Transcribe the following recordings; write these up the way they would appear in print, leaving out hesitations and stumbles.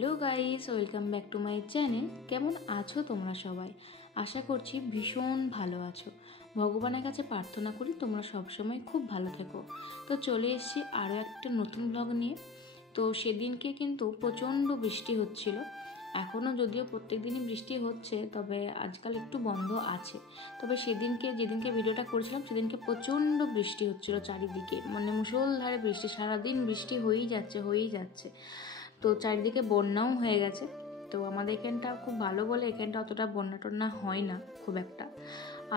Hello guys, welcome back to my channel. কেমন আছো তোমরা সবাই? আশা করছি ভীষণ ভালো আছো। ভগবানের কাছে প্রার্থনা করি তোমরা সবসময় খুব ভালো থেকো। তো চলে এসেছি আরও একটা নতুন ব্লগ নিয়ে। তো সেদিনকে কিন্তু প্রচণ্ড বৃষ্টি হচ্ছিল। এখনও যদিও প্রত্যেক দিনই বৃষ্টি হচ্ছে, তবে আজকাল একটু বন্ধ আছে। তবে যেদিনকে ভিডিওটা করেছিলাম সেদিনকে প্রচণ্ড বৃষ্টি হচ্ছিল চারিদিকে, মানে মুষলধারে বৃষ্টি, সারাদিন বৃষ্টি হয়েই যাচ্ছে। তো চারিদিকে বন্যাও হয়ে গেছে। তো আমাদের এখানটা খুব ভালো বলে এখানটা অতটা বন্যা টন্যা হয় না খুব একটা।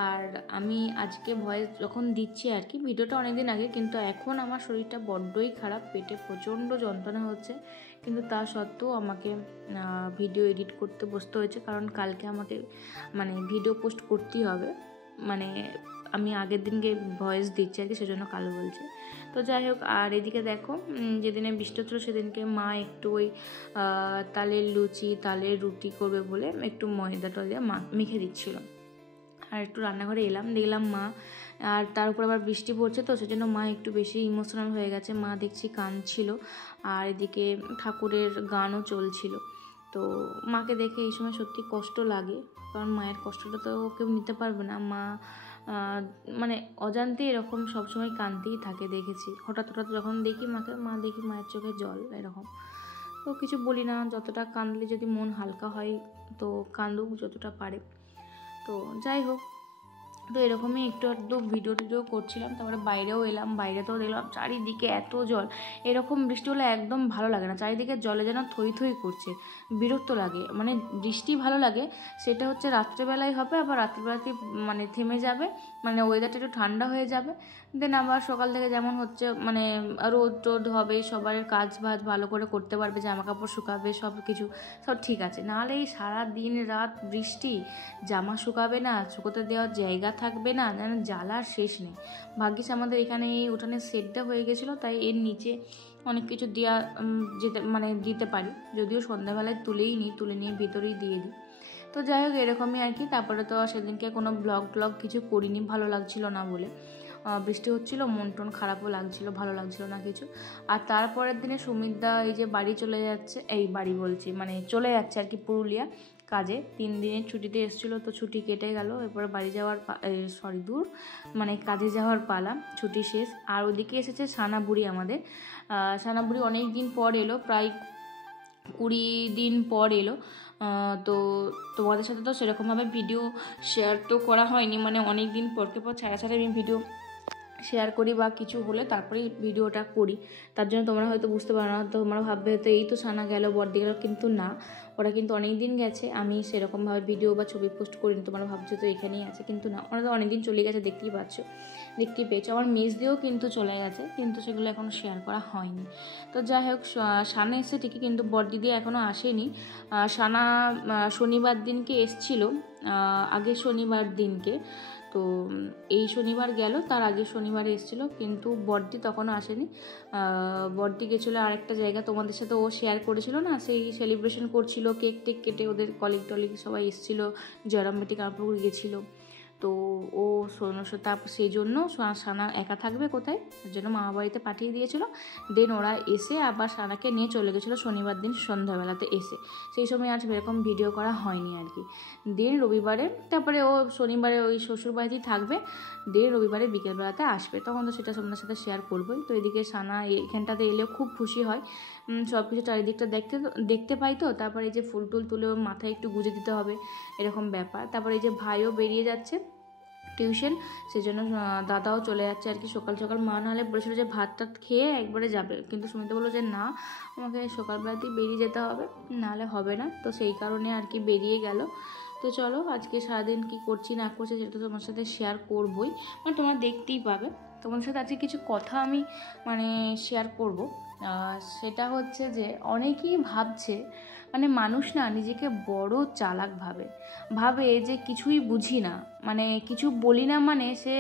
আর আমি আজকে ভয়েস যখন দিচ্ছি আর কি, ভিডিওটা অনেকদিন আগে, কিন্তু এখন আমার শরীরটা বড্ডই খারাপ, পেটে প্রচণ্ড যন্ত্রণা হচ্ছে। কিন্তু তা সত্ত্বেও আমাকে ভিডিও এডিট করতে বসতে হয়েছে, কারণ কালকে আমাকে মানে ভিডিও পোস্ট করতেই হবে। মানে আমি আগের দিনকে ভয়েস দিচ্ছি আর কি, সেজন্য কালো বলছে। তো যাই হোক, আর এদিকে দেখো, যেদিনে বৃষ্টি হচ্ছিলো সেদিনকে মা একটু ওই তালের লুচি, তালের রুটি করবে বলে একটু ময়দা টয়দা মেখে দিচ্ছিলো। আর একটু রান্নাঘরে এলাম, দেখলাম মা, আর তার উপর আবার বৃষ্টি পড়ছে, তো সেজন্য মা একটু বেশি ইমোশনাল হয়ে গেছে। মা দেখছি কাঁদছিল, আর এদিকে ঠাকুরের গানও চলছিল। তো মাকে দেখে এই সময় সত্যি কষ্ট লাগে, কারণ মায়ের কষ্টটা তো কেউ নিতে পারবে না। মা মানে অজান্তে এরকম সবসময় কাঁদতেই থাকে, দেখেছি। হঠাৎ যখন দেখি মাকে, দেখি মায়ের চোখে জল এরকম। তো কিছু বলি না, যতটা কাঁদলে যদি মন হালকা হয় তো কাঁদুক যতটা পারে। তো যাই হোক, তো এরকমই একটু ভিডিও করছিলাম। তারপরে বাইরেও এলাম, বাইরেতেও দেখলাম চারিদিকে এত জল। এরকম বৃষ্টি হলে একদম ভালো লাগে না, চারিদিকে জলে যেন থই থই করছে, বিরক্ত লাগে। মানে বৃষ্টি ভালো লাগে সেটা হচ্ছে রাত্রেবেলায় হবে, আবার রাত্রেবেলাতে মানে থেমে যাবে, মানে ওয়েদারটা একটু ঠান্ডা হয়ে যাবে, দেন আবার সকাল থেকে যেমন হচ্ছে মানে রোদ টোদ হবে, সবার কাজ বাজ ভালো করে করতে পারবে, জামা কাপড় শুকাবে, সব কিছু সব ঠিক আছে। নাহলে এই সারা দিন রাত বৃষ্টি, জামা শুকাবে না, শুকোতে দেওয়ার জায়গা থাকবে না, যেন জ্বালার শেষ নেই। ভাগ্যিস আমাদের এখানে এই উঠানের শেডটা হয়ে গেছিলো, তাই এর নিচে অনেক কিছু দিতে পারি, যদিও সন্ধ্যাবেলায় তুলে নিয়ে ভিতরেই দিয়ে দিই। তো যাই হোক, এরকমই আর কি। তারপরে তো সেদিনকে কোনো ব্লগ কিছু করিনি, ভালো লাগছিল না বলে। বৃষ্টি হচ্ছিলো, মন টন খারাপও লাগছিল, ভালো লাগছিল না কিছু। আর তারপরের দিনে সুমিতদা এই যে চলে যাচ্ছে আর কি পুরুলিয়া কাজে। 3 দিনের ছুটিতে এসেছিলো, তো ছুটি কেটে গেল। এরপরে বাড়ি যাওয়ার কাজে যাওয়ার পালা, ছুটি শেষ। আর ওদিকে এসেছে সানাবুড়ি আমাদের। সানাবুড়ি অনেক দিন পর এলো, প্রায় 20 দিন পর এলো। তো তোমাদের সাথে তো সেরকমভাবে ভিডিও শেয়ার তো করা হয়নি, মানে অনেক দিন পর ছাড়া আমি ভিডিও শেয়ার করি বা কিছু হলে তারপরেই ভিডিওটা করি। তার জন্য তোমরা হয়তো বুঝতে পারো না, তোমরা ভাববে হয়তো এই তো সানা গেল, বর্দি গেল, কিন্তু না, ওরা কিন্তু অনেক দিন গেছে। আমি সেরকমভাবে ভিডিও বা ছবি পোস্ট করিনি, তোমরা ভাবছো তো এখানেই আছে, কিন্তু না, ওরা তো অনেক দিন চলে গেছে, দেখতেই পেয়েছো। আমার মেজ দিয়েও কিন্তু চলে গেছে, কিন্তু সেগুলো এখনও শেয়ার করা হয়নি। তো যাই হোক, সানা এসে ঠিকই, কিন্তু বর্দি দিয়ে এখনও আসেনি। সানা শনিবার দিনকে এসছিল, আগের শনিবার দিনকে। তো এই শনিবার গেল, তার আগের শনিবারে এসেছিলো, কিন্তু বর্দি তখনও আসেনি। বর্দি গেছিলো আরেকটা জায়গা, তোমাদের সাথে ও শেয়ার করেছিল না, সেই সেলিব্রেশন করছিল, কেক টেক কেটে, ওদের কলিগ সবাই এসেছিলো, জয়রামবাটি কাপড় গেছিলো। তো ও সেই জন্য সানা একা থাকবে কোথায়, সেই জন্য মামা বাড়িতে পাঠিয়ে দিয়েছিল। দেন ওরা এসে আবার সানাকে নিয়ে চলে গেছিলো শনিবার দিন সন্ধ্যাবেলাতে এসে। সেই সময় আর সেরকম ভিডিও করা হয়নি আর কি। দেন রবিবারে, তারপরে ও শনিবারে ওই শ্বশুর বাড়িতেই থাকবে, দেন রবিবারে বিকেলবেলাতে আসবে, তখন তো সেটা তোমাদের সাথে শেয়ার করবোই। তো এদিকে সানা এখানটাতে এলেও খুব খুশি হয়, সব কিছু চারিদিকটা দেখতে পাই। তো তারপরে এই যে ফুল টুল তুলে মাথায় একটু গুঁজে দিতে হবে, এরকম ব্যাপার। তারপরে এই যে ভাইও বেরিয়ে যাচ্ছে টিউশন, সেই জন্য দাদাও চলে যাচ্ছে আর কি সকাল। মা নাহলে বলেছিল যে ভাত টাত খেয়ে একবারে যাবে, কিন্তু সুমিতা বললো যে না, আমাকে সকালবেলাতেই বেরিয়ে যেতে হবে, নাহলে হবে না। তো সেই কারণে আর কি বেরিয়ে গেল। তো চলো, আজকে সারাদিন কি করছি না করছি সেটা তো তোমার সাথে শেয়ার করবোই, মানে তোমরা দেখতেই পাবে। তোমাদের সাথে আজকে কিছু কথা আমি শেয়ার করব। সেটা হচ্ছে যে অনেকেই ভাবছে, মানে মানুষ না নিজেকে বড় চালাক ভাবে যে কিছুই বুঝি না, মানে কিছু বলি না, মানে সে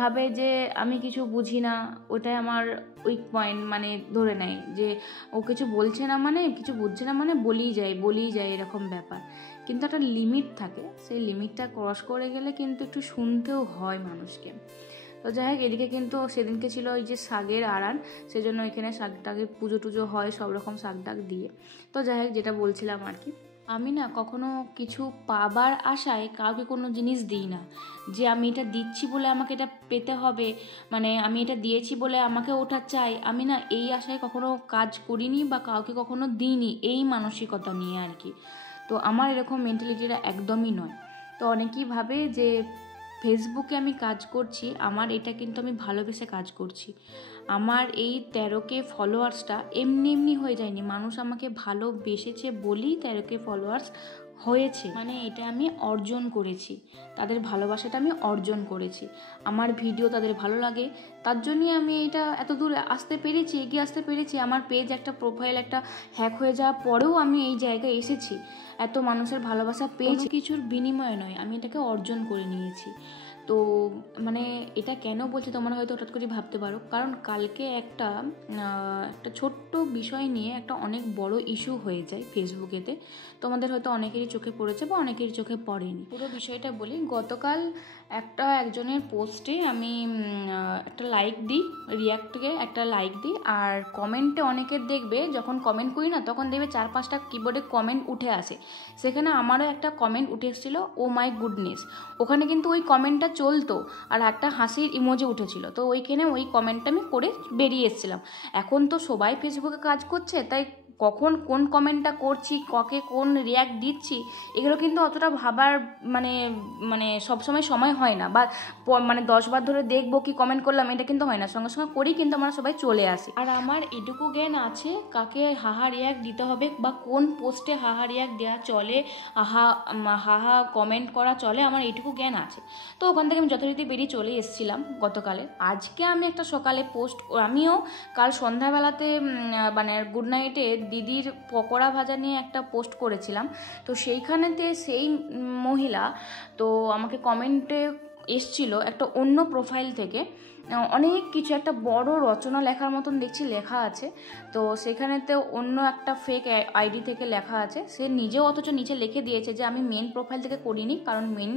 ভাবে যে আমি কিছু বুঝি না, ওটাই আমার উইক পয়েন্ট, মানে ধরে নেয় যে ও কিছু বলছে না, মানে কিছু বুঝছে না, মানে বলেই যায় এরকম ব্যাপার। কিন্তু একটা লিমিট থাকে, সেই লিমিটটা ক্রস করে গেলে কিন্তু একটু শুনতেও হয় মানুষকে। তো যাই হোক, এদিকে কিন্তু সেদিনকে ছিল ওই যে শাকের আড়ান, সেজন্য এখানে শাক টাকের পুজো টুজো হয় সব রকম শাক টাক দিয়ে। তো যাই হোক, যেটা বলছিলাম আর কি, আমি না কখনো কিছু পাবার আশায় কাউকে কোনো জিনিস দিই না, যে আমি এটা দিচ্ছি বলে আমাকে এটা পেতে হবে, মানে আমি এটা দিয়েছি বলে আমাকে ওটা চাই। আমি না এই আশায় কখনো কাজ করিনি বা কাউকে কখনো দিইনি, এই মানসিকতা নিয়ে আর কি। তো আমার এরকম মেন্টালিটিটা একদমই নয়। তো অনেকেই ভাবে যে ফেসবুকে আমি কাজ করছি, আমার এটা কিন্তু আমি ভালোবেসে কাজ করছি। আমার এই 13K ফলোয়ার্সটা এমনি এমনি হয়ে যায়নি, মানুষ আমাকে ভালোবেসেছে বলেই 13K ফলোয়ার্স হয়েছে, মানে এটা আমি অর্জন করেছি, তাদের ভালোবাসাটা আমি অর্জন করেছি। আমার ভিডিও তাদের ভালো লাগে, তার জন্যই আমি এটা এত দূর আসতে পেরেছি, এগিয়ে আসতে পেরেছি। আমার পেজ একটা প্রোফাইল একটা হ্যাক হয়ে যাওয়ার পরেও আমি এই জায়গায় এসেছি, এত মানুষের ভালোবাসা পেয়েছি, কিছুর বিনিময়ে নয়, আমি এটাকে অর্জন করে নিয়েছি। তো মানে এটা কেন বলছি তোমরা হয়তো হঠাৎ করে ভাবতে পারো, কারণ কালকে একটা ছোট্ট বিষয় নিয়ে একটা অনেক বড় ইস্যু হয়ে যায় ফেসবুকেতে। তোমাদের হয়তো অনেকেরই চোখে পড়েছে বা অনেকেরই চোখে পড়েনি। পুরো বিষয়টা বলি, গতকাল একজনের পোস্টে আমি একটা লাইক দিই, রিয়াক্টকে একটা লাইক দিই, আর কমেন্টে অনেকের দেখবে যখন কমেন্ট করি না, তখন দেখবে 4-5টা কিবোর্ডে কমেন্ট উঠে আসে। সেখানে আমারও একটা কমেন্ট উঠে এসেছিলো, ও মাই গুডনেস। ওখানে কিন্তু ওই কমেন্টটা চলতো আর একটা হাসির ইমোজি উঠেছিল। তো ওইখানে ওই কমেন্টটা আমি করে বেরিয়ে এসেছিলাম। এখন তো সবাই ফেসবুকে কাজ করছে, তাই কখন কোন কমেন্টটা করছি, কাকে কোন রিয়াক্ট দিচ্ছি, এগুলো কিন্তু অতটা ভাবার মানে মানে সবসময় সময় হয় না, বা মানে 10 বার ধরে দেখবো কি কমেন্ট করলাম, এটা কিন্তু হয় না, সঙ্গে সঙ্গে করেই কিন্তু আমরা সবাই চলে আসি। আর আমার এটুকু জ্ঞান আছে কাকে হাহা রিয়াক্ট দিতে হবে বা কোন পোস্টে হাহা রিয়াক্ট দেওয়া চলে, হাহা কমেন্ট করা চলে, আমার এইটুকু জ্ঞান আছে। তো ওখান থেকে আমি যথারীতি বেরিয়ে চলে এসেছিলাম গতকালে। আজকে আমি একটা সকালে পোস্ট, আমিও কাল সন্ধ্যাবেলাতে মানে গুড নাইটে দিদির পকোড়া ভাজা নিয়ে একটা পোস্ট করেছিলাম। তো সেইখানেতে সেই মহিলা তো আমাকে কমেন্টে এসছিল একটা অন্য প্রোফাইল থেকে, অনেক কিছু একটা বড় রচনা লেখার মতন দেখছি লেখা আছে। তো সেখানেতে অন্য একটা ফেক আইডি থেকে লেখা আছে, সে নিজেও অথচ নিচে লিখে দিয়েছে যে আমি মেন প্রোফাইল থেকে করিনি, কারণ মেন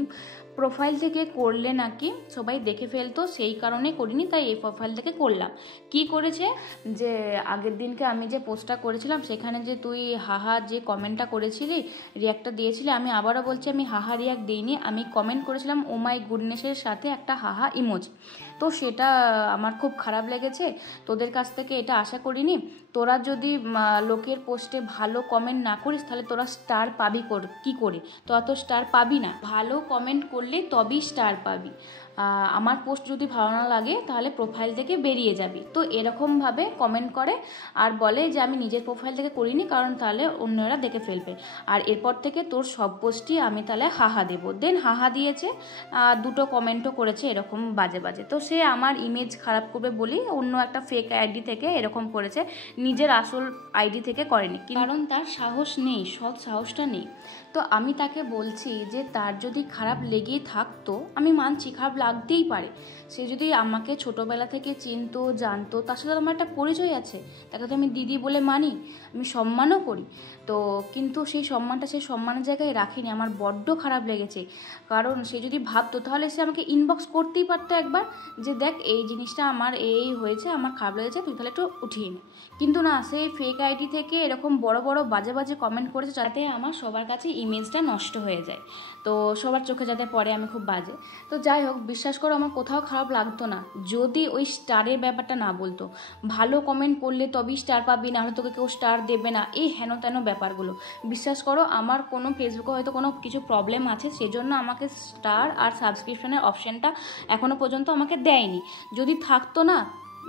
প্রোফাইল থেকে করলে নাকি সবাই দেখে ফেলতো, সেই কারণে করিনি, তাই এই প্রোফাইল থেকে করলাম। কি করেছে যে আগের দিনকে আমি যে পোস্টটা করেছিলাম সেখানে যে তুই হাহা যে কমেন্টটা করেছিলি, রিয়াক্টটা দিয়েছিলি, আমি আবারও বলছি আমি হাহা রিয়াক্ট দিইনি, আমি কমেন্ট করেছিলাম ও মাই গুডনেসের সাথে একটা হাহা ইমোজি। তো সেটা আমার খুব খারাপ লেগেছে, তোদের কাছ থেকে এটা আশা করিনি। তোরা যদি লোকের পোস্টে ভালো কমেন্ট না করিস তাহলে তোরা স্টার পাবি কি করে? তোরা তো স্টার পাবি না, ভালো কমেন্ট করলে তবেই স্টার পাবি। আমার পোস্ট যদি ভালো না লাগে তাহলে প্রোফাইল থেকে বেরিয়ে যাবি। তো এরকমভাবে কমেন্ট করে আর বলে যে আমি নিজের প্রোফাইল থেকে করিনি, কারণ তাহলে অন্যরা দেখে ফেলবে, আর এরপর থেকে তোর সব পোস্টই আমি তাহলে হাহা দেবো। দেন হাহা দিয়েছে, 2টো কমেন্টও করেছে এরকম বাজে বাজে। তো সে আমার ইমেজ খারাপ করবে বলেই অন্য একটা ফেক আইডি থেকে এরকম করেছে, নিজের আসল আইডি থেকে করেনি, কারণ তার সাহস নেই, সৎ সাহসটা নেই। তো আমি তাকে বলছি যে তার যদি খারাপ লেগেই থাকতো আমি মানছি, খারাপ লাগতেই পারে। সে যদি আমাকে ছোটোবেলা থেকে চিনতো জানতো, তার সাথে আমার একটা পরিচয় আছে, তাকে তো আমি দিদি বলে মানি, আমি সম্মানও করি। তো কিন্তু সেই সম্মানটা সেই সম্মানের জায়গায় রাখিনি, আমার বড্ড খারাপ লেগেছে। কারণ সে যদি ভাবতো তাহলে সে আমাকে ইনবক্স করতেই পারতো একবার, যে দেখ এই জিনিসটা আমার এই হয়েছে, আমার খারাপ লেগেছে, তুই তাহলে একটু উঠিয়ে নে। কিন্তু না, সে ফেক আইডি থেকে এরকম বড় বড় বাজে বাজে কমেন্ট করেছে, যাতে আমার সবার কাছে ইমেজটা নষ্ট হয়ে যায়, তো সবার চোখে যাতে পড়ে আমি খুব বাজে। তো যাই হোক, বিশ্বাস করো আমার কোথাও খারাপ লাগতো না যদি ওই স্টারের ব্যাপারটা না বলতো। ভালো কমেন্ট করলে তবেই স্টার পাবি, নাহলে তোকে কেউ স্টার দেবে না, এই হেন তেন ব্যাপারগুলো। বিশ্বাস করো আমার কোনো ফেসবুকে হয়তো কোনো কিছু প্রবলেম আছে, সেজন্য আমাকে স্টার আর সাবস্ক্রিপশনের অপশানটা এখনও পর্যন্ত আমাকে দেয়নি। যদি থাকতো না,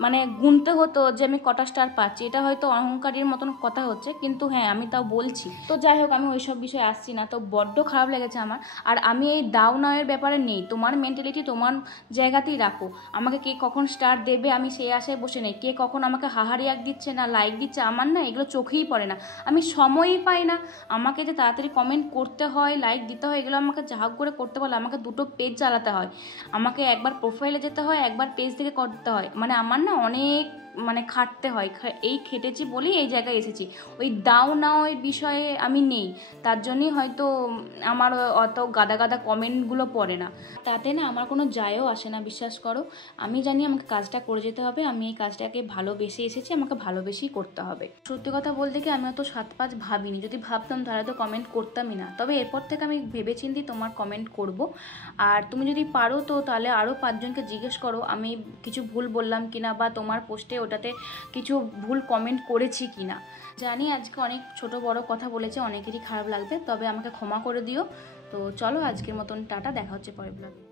মানে গুনতে হতো যে আমি কটা স্টার পাচ্ছি, এটা হয়তো অহংকারীর মতন কথা হচ্ছে, কিন্তু হ্যাঁ আমি তাও বলছি। তো যাই হোক, আমি ওই সব বিষয়ে আসছি না। তো বড্ড খারাপ লেগেছে আমার। আর আমি এই দাও নয়ের ব্যাপারে নেই, তোমার মেন্টালিটি তোমার জায়গাতেই রাখো। আমাকে কে কখন স্টার দেবে আমি সেই আশায় বসে নেই, কে কখন আমাকে হাহারিয়াক দিচ্ছে না লাইক দিচ্ছে, আমার না এগুলো চোখেই পড়ে না, আমি সময়ই পাই না। আমাকে যে তাড়াতাড়ি কমেন্ট করতে হয়, লাইক দিতে হয়, এগুলো আমাকে যা করে করতে পারলে আমাকে 2টো পেজ চালাতে হয়, আমাকে একবার প্রোফাইলে যেতে হয়, একবার পেজ থেকে করতে হয়, মানে আমার না অনেক মানে খাটতে হয়, এই খেটেছি বলেই এই জায়গায় এসেছি। ওই দাও নাও এর বিষয়ে আমি নেই, তার জন্যই হয়তো আমার অত গাদা গাদা কমেন্টগুলো পড়ে না। তাতে না আমার কোনো যায়ও আসে না, বিশ্বাস করো। আমি জানি আমাকে কাজটা করে যেতে হবে, আমি এই কাজটাকে ভালোবেসে এসেছি, আমাকে ভালোবেসেই করতে হবে। সত্যি কথা বলতে কি আমি অত 7-5 ভাবিনি, যদি ভাবতাম তাহলে তো কমেন্ট করতামই না। তবে এরপর থেকে আমি ভেবেচিন্তি তোমার কমেন্ট করব। আর তুমি যদি পারো তো তাহলে আরও 5জনকে জিজ্ঞেস করো আমি কিছু ভুল বললাম কিনা, বা তোমার পোস্টে ওটাতে কিছু ভুল কমেন্ট করেছি কিনা। জানি আজকে অনেক ছোট বড় কথা বলেছে, অনেকেরই খারাপ লাগবে, তবে আমাকে ক্ষমা করে দিও। তো চলো আজকের মতন টাটা, দেখা হচ্ছে পরের ব্লগে।